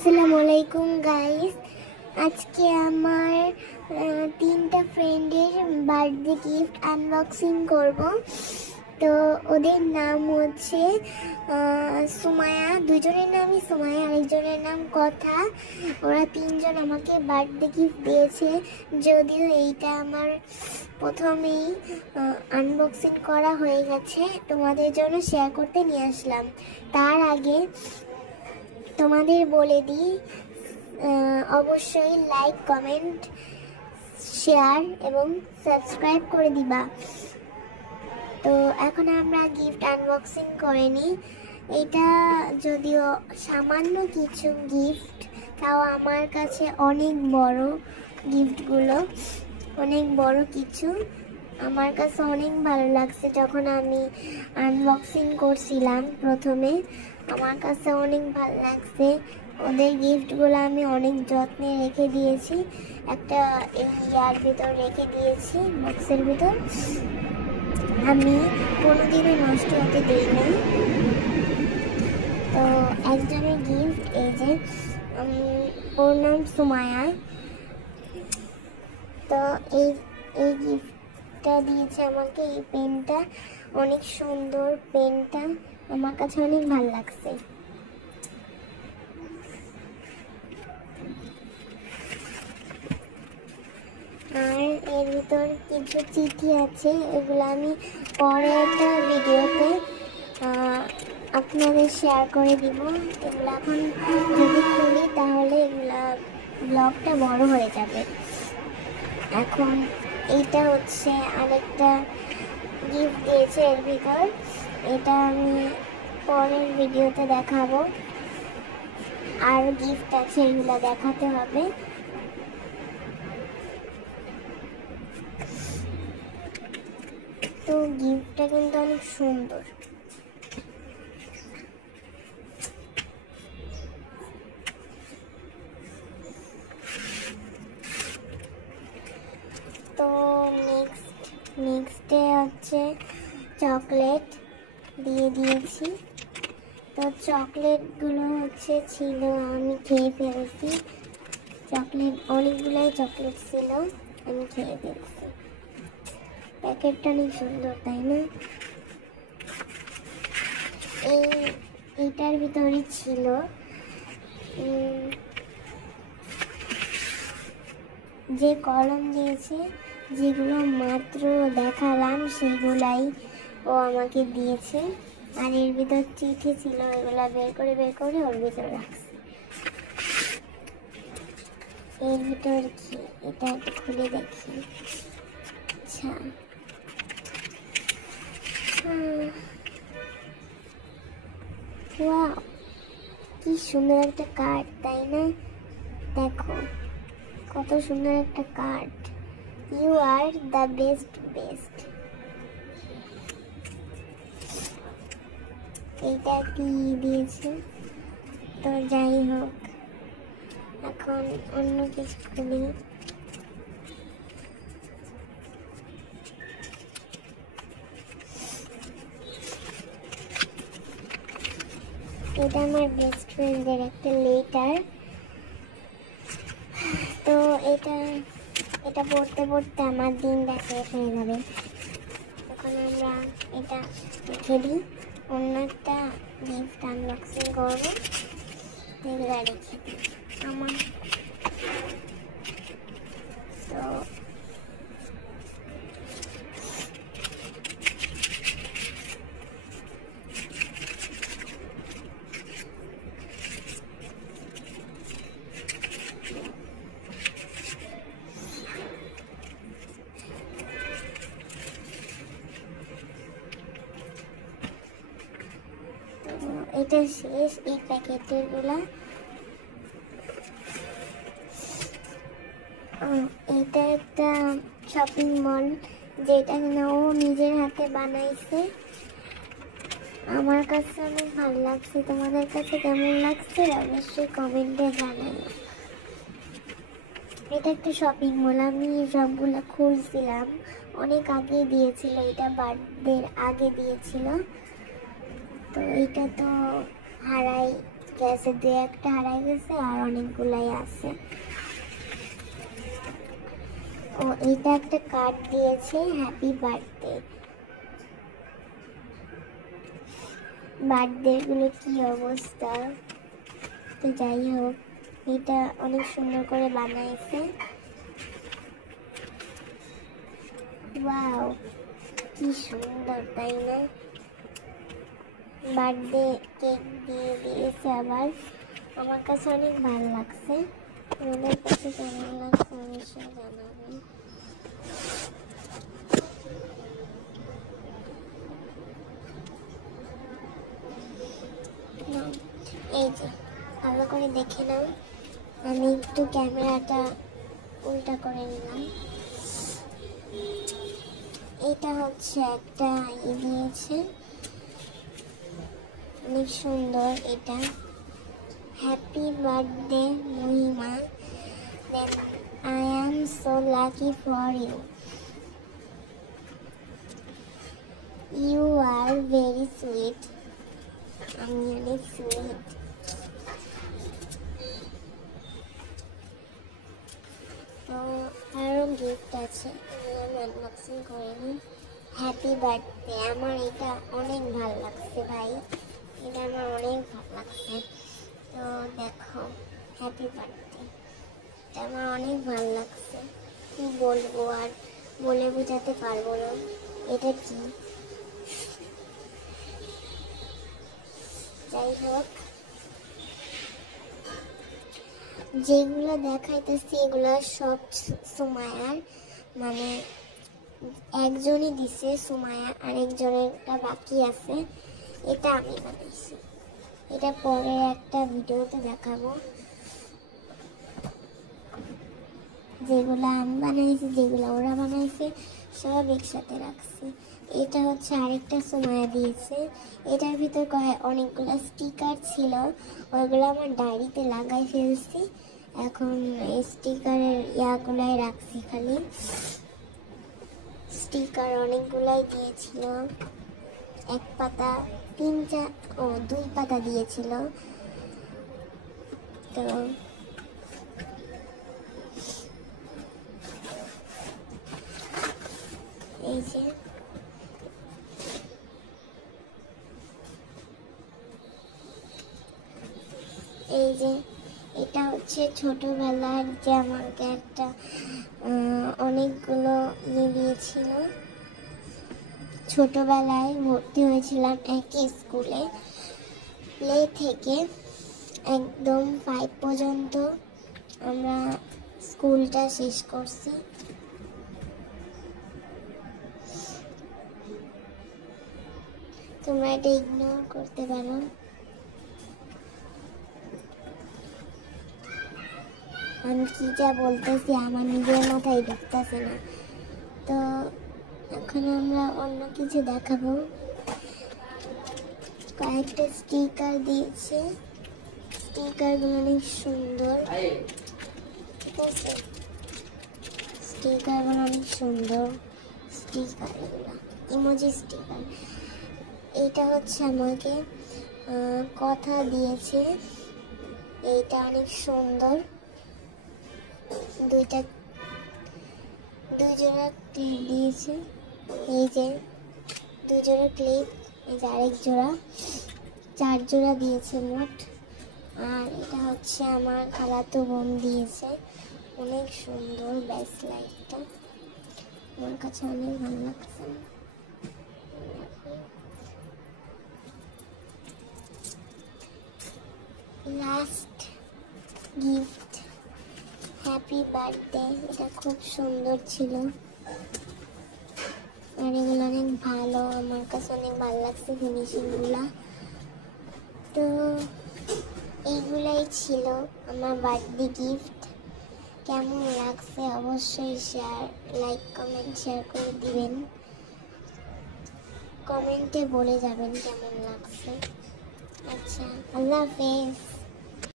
আসসালামু আলাইকুম গাইস। আজকে আমার তিনটা ফ্রেন্ডের বার্থডে গিফট আনবক্সিং করব। তো ওদের নাম হচ্ছে সুমায়া, দুজনের নামই সুমায়া, আরেকজনের নাম কথা। ওরা তিনজন আমাকে বার্থডে গিফট দিয়েছে, যদিও এইটা আমার প্রথমেই আনবক্সিং করা হয়ে গেছে, তোমাদের জন্য শেয়ার করতে নিয়ে আসলাম। তার আগে তোমাদের বলে দিই, অবশ্যই লাইক, কমেন্ট, শেয়ার এবং সাবস্ক্রাইব করে দিবা। তো এখন আমরা গিফট আনবক্সিং করে নিই। এটা যদিও সামান্য কিছু গিফট, তাও আমার কাছে অনেক বড় গিফটগুলো, অনেক বড় কিছু। আমার কাছে অনেক ভালো লাগছে যখন আমি আনবক্সিং করছিলাম প্রথমে, আমার কাছে অনেক ভালো লাগছে। ওদের গিফটগুলো আমি অনেক যত্নে রেখে দিয়েছি, একটা ইয়ার ভিতর রেখে দিয়েছি, বক্সের ভিতর। আমি কোনোদিনও নষ্ট হতে দিই না। তো একজনের গিফট এই যে, ওর নাম সুমায়া। তো এই গিফটটা দিয়েছে আমাকে, এই পেনটা অনেক সুন্দর, পেনটা আমার কাছে অনেক ভালো লাগছে। আর এর ভিতর কিছু চিঠি আছে, এগুলো আমি পরে একটা ভিডিওতে আপনাদের শেয়ার করে দিব। এগুলো এখন যদি খুলি তাহলে এগুলা ব্লগটা বড় হয়ে যাবে। এখন এইটা হচ্ছে আরেকটা গিফট দিয়েছে এর ভিতর, এটা আমি পরের ভিডিওতে দেখাবো। আর গিফট আছে, এগুলো দেখাতে হবে। তো গিফটটা কিন্তু অনেক সুন্দর। তো নেক্সটে হচ্ছে চকলেট দিয়ে দিয়েছি। তো চকলেটগুলো হচ্ছে ছিল, আমি খেয়ে ফেলেছি। চকলেট অনেকগুলোই চকলেট ছিল, আমি খেয়ে ফেলেছি। প্যাকেটটা অনেক সুন্দর, তাই না? এইটার ভিতরে ছিল যে কলম দিয়েছে, যেগুলো মাত্র দেখালাম সেগুলাই ও আমাকে দিয়েছে। আর এর ভিতর চিঠি ছিল, এগুলা বের করে ওর ভিতরে রাখছে। এর ভিতর কি, এটা একটু খুলে দেখি। আচ্ছা, ওয়াও, কি সুন্দর একটা কার্ড, তাই না? দেখো কত সুন্দর একটা card. You are the best. এইটা কি দিয়েছে, তো যাই হোক, এখন অন্য কিছু খুলি। এটা আমার বেস্ট ফ্রেন্ডের একটা লেটার। তো এটা পড়তে পড়তে আমার দিনটা শেষ হয়ে যাবে। এখন আমরা এটা রেখে দিই, অন্য একটা গিফট আনবক্সিং করবো। এগুলো রেখে দিই আমার। তো এটা শেষ, এই প্যাকেটের গুলা। এটা একটা শপিং মল, যেটা কিনা ও নিজের হাতে বানাইছে। আমার কাছে অনেক ভালো লাগছে, তোমাদের কাছে কেমন লাগছে অবশ্যই কমেন্টে জানাই। এটা একটা শপিং মল, আমি সবগুলো খুলছিলাম, অনেক আগে দিয়েছিল, এটা বার্থডের আগে দিয়েছিল। তো এটা তো হারাই অনেকে আছে, দু একটা হারাই গেছে আর অনেকগুলাই আছে। ও এটা একটা কার্ড দিয়েছে, হ্যাপি বার্থডে। বার্থডে গুলো কি অবস্থা। তো যাই হোক, এটা অনেক সুন্দর করে বানাইছে। ওয়াও, কি সুন্দর তাই না? বার্থডে কেক দিয়ে দিয়েছে আবার। আমার কাছে অনেক ভালো লাগছে। তোমাদের কাছে কেমন লাগছে অবশ্যই জানাবেন। এই যে ভালো করে দেখে নাও। আমি একটু ক্যামেরাটা উল্টা করে নিলাম। এটা হচ্ছে একটা দিয়েছে, অনেক সুন্দর। এটা happy birthday Mahima, then I am so lucky for you, you are very sweet. আমি অনেক সুইট। তো আরও গিফট আছে, আমি আনবক্সিং করিনি। হ্যাপি বার্থডে, আমার এটা অনেক ভালো লাগছে ভাই, এটা আমার অনেক ভালো লাগছে। তো দেখো, হ্যাপি বার্থডে, এটা আমার অনেক ভালো লাগছে। কি বলবো আর, বলে বোঝাতে পারবো না। এটা কি, যাই হোক, যেগুলো দেখাইতেছি এগুলো সব সুমায়ার, মানে একজনই দিছে সুমায়া, আরেকজনেরটা বাকি আছে। এটা আমি বানাইছি, এটা পরে একটা ভিডিওতে দেখাবো। যেগুলো আমি বানাইছি, যেগুলো ওরা বানাইছে, সব একসাথে রাখছি। এটা হচ্ছে আরেকটা সুমায়া দিয়েছে। এটার ভিতর অনেকগুলো স্টিকার ছিল, ওইগুলো আমার ডায়েরিতে লাগাই ফেলছি। এখন এই স্টিকারের ইয়াগুলাই রাখছি, খালি স্টিকার অনেকগুলাই দিয়েছিল। এক পাতা, দুই পাতা দিয়েছিল। তো এই যে এটা হচ্ছে ছোটবেলার, যে আমাকে একটা অনেকগুলো দিয়েছিল। ছোটবেলায় ভর্তি হয়েছিলাম একই স্কুলে, প্লে থেকে একদম 5 পর্যন্ত আমরা স্কুলটা শেষ করছি। তোমরা এটা ইগনোর করতে পারো। আমি কি যা বলতেছি আমার নিজের মাথায় ঢুকতেছে না। তো এখন আমরা অন্য কিছু দেখাবো। কয়েকটা স্টিকার দিয়েছে, স্টিকারগুলো অনেক সুন্দর, ঠিক আছে? স্টিকারগুলো অনেক সুন্দর, স্টিকার এগুলো ইমোজি স্টিকার। এইটা হচ্ছে আমাকে কথা দিয়েছে, এইটা অনেক সুন্দর। দুই জোড়া ক্লিপ দিয়েছে, এই যে 2 জোড়া ক্লিপ, এই যে আরেক জোড়া, 4 জোড়া দিয়েছে মোট। আর এটা হচ্ছে আমার খালাতো বোন দিয়েছে, অনেক সুন্দর ব্যাস লাইটটা, আমার কাছে অনেক ভালো লাগছে। লাস্ট গিফট, হ্যাপি বার্থডে, এটা খুব সুন্দর ছিল আর এগুলো অনেক ভালো, আমার কাছে অনেক ভালো লাগছে ফিনিশিংগুলা। তো এইগুলাই ছিল আমার বার্থডে গিফট। কেমন লাগছে অবশ্যই লাইক কমেন্ট শেয়ার করে দিবেন, কমেন্টে বলে যাবেন কেমন লাগছে। আচ্ছা, আল্লাহ হাফেজ।